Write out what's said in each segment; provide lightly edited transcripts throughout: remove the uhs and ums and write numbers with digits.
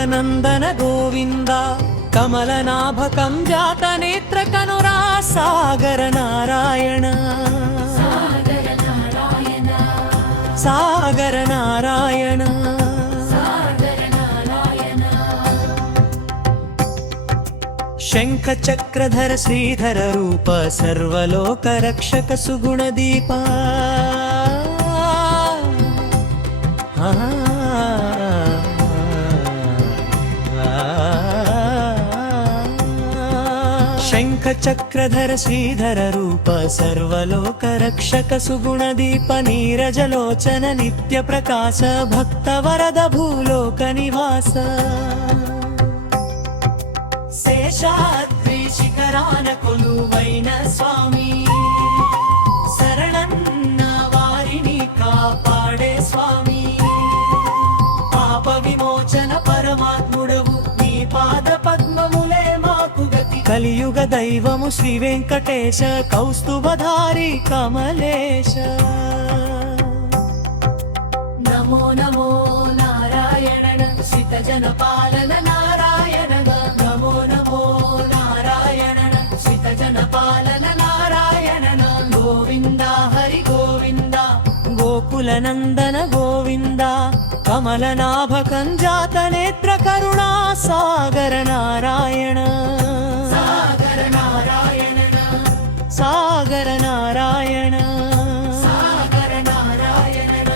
గోకులనందన గోవింద కమలనాభకం జాతనేత్ర కనురా సాగర నారాయణ సాగర నారాయణ శంఖ చక్రధర శ్రీధర రూప సర్వలోక రక్షక సుగుణ దీప శంఖ చక్రధర శ్రీధర రూప సర్వలోక రక్షక సుగుణ దీప నీరజలోచన నిత్య ప్రకాశ భక్త వరద భూలోక నివాస శేషాద్రి శిఖరాన కొలువైన స్వామి శరణన్న వారిని కాపాడే స్వామి పాప విమోచన పరమాత్ముడవు నీ పాద పద్మములే మాకు గతి కలియుగ దైవము శ్రీ వెంకటేశ కౌస్తుభధారి కమలేశ నమో నమో నారాయణ సిత జన పాలన నారాయణ నమో నమో నారాయణ సిత జన పాలన నారాయణ గోవింద హరి గోవింద గోకులనందన గోవింద కమలనాభకం జాతనేత్ర కరుణా సాగర నారాయణ సాగర నారాయణ సాగర నారాయణ సాగర నారాయణ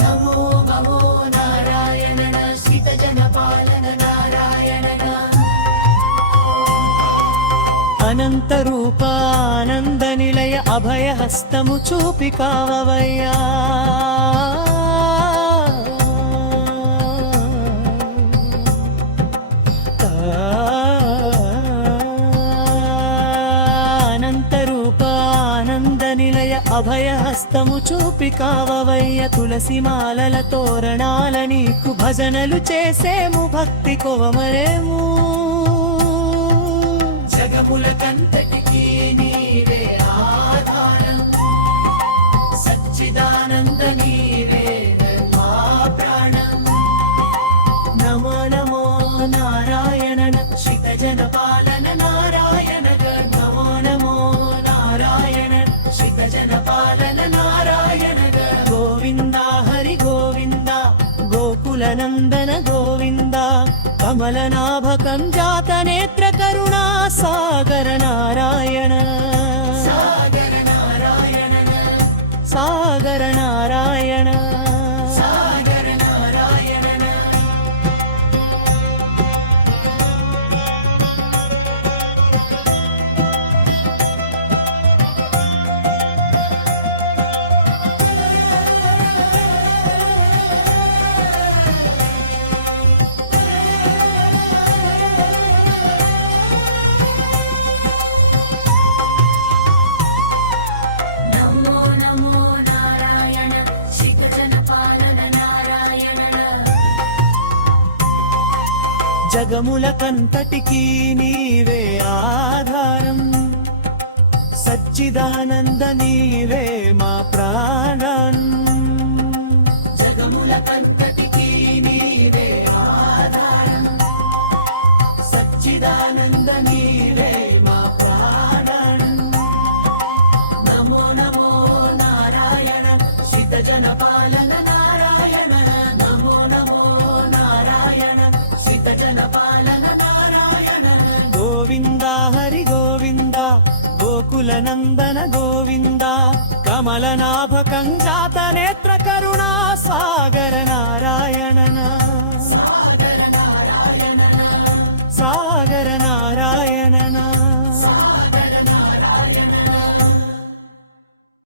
నమో నమో నారాయణ సిత జన పాలన నారాయణ అనంత రూప ఆనంద నిలయ అభయ హస్తము చూపి కావవయ్యా అనంత రూప ఆనంద నిలయ అభయ హస్తము చూపి కావవయ్య తులసి మాలల తోరణాల నీకు భజనలు చేసేము భక్తి కొవమరేము జగముల కంతటికి నీవే ఆధారం సచ్చిదానంద నీవే మా ప్రాణం నమో నమో నారాయణ శిత జన పాలన నారాయణ నమో నమో నారాయణ శిత జన పాలన నారాయణ గోవింద హరి గోవింద గోకులనందన గోవింద కమలనాభకం జాతనేత్ర కరుణా సాగర నారాయణ సాగర నారాయణ సాగర నారాయణ సాగర నారాయణ జగముల కంతటికి నీవే ఆధారం సచ్చిదానంద నీవే మా ప్రాణం జగముల కంతటికి నీవే ఆధారం సచ్చిదానంద నీవే మా ప్రాణం నమో నమో నారాయణ సిత జన పాలన నారాయణ నమో నమో నారాయణ సిత జన పాలన నారాయణ గోవింద హరి గోవింద గోకులనందన గోవింద కమలనాభకం జాతనేత్ర